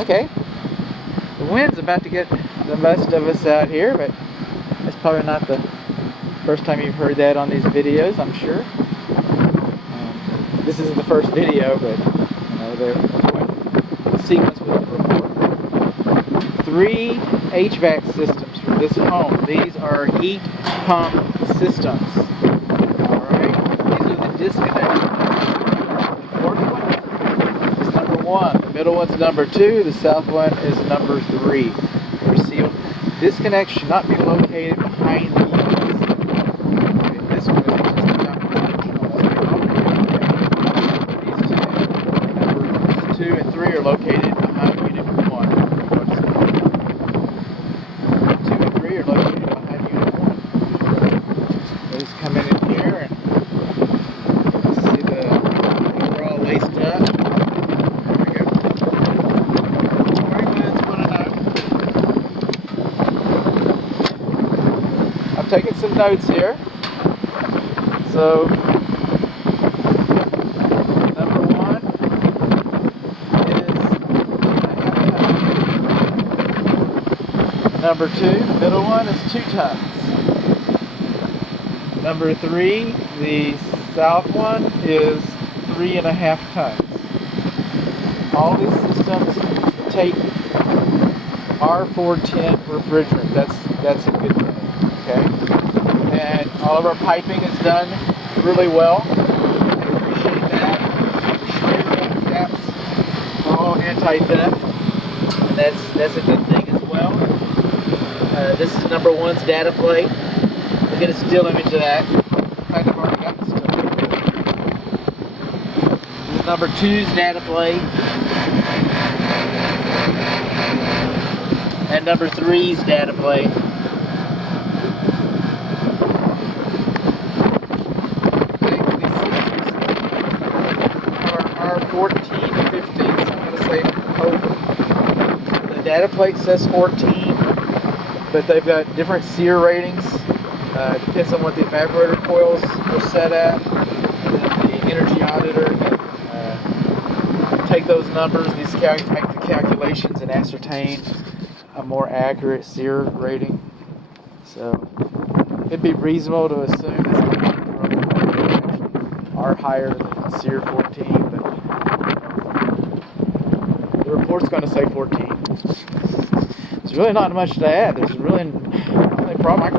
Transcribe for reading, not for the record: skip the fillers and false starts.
Okay. The wind's about to get the most of us out here, but it's probably not the first time you've heard that on these videos, I'm sure. This isn't the first video, but you know, they're the sequence with the report. 3 HVAC systems for this home. These are heat pump systems. Alright, these are the disconnects. It's number 1, the middle one's number 2, the south one is number 3. They're sealed. Disconnects should not be located behind the units. This one is just about numbers 2 and 3 are located behind unit 1. 2 and 3 are located behind unit 1. So just come in here and see they're all laced up. There we go. Very good, want to know. I'm taking some notes here. So, number 1 is number 2, the middle one is 2 tons. Number 3, the south one is 3.5 tons. All these systems take R410 refrigerant. That's a good thing. Okay. And all of our piping is done really well. I appreciate that. The Schrader caps are all anti-theft. And that's a good thing as well. This is number 1's data plate. We'll get a still image of that. Kind of already got the still image. This is number 2's data plate. And number 3's data plate. R14 to 15, so I'm going to say over. The data plate says 14, but they've got different SEER ratings. Depends on what the evaporator coils are set at. The energy auditor can take those numbers, make the calculations, and ascertain a more accurate SEER rating. So it'd be reasonable to assume that are higher than SEER 14, but the report's going to say 14. There's really not much to add. There's really the only problem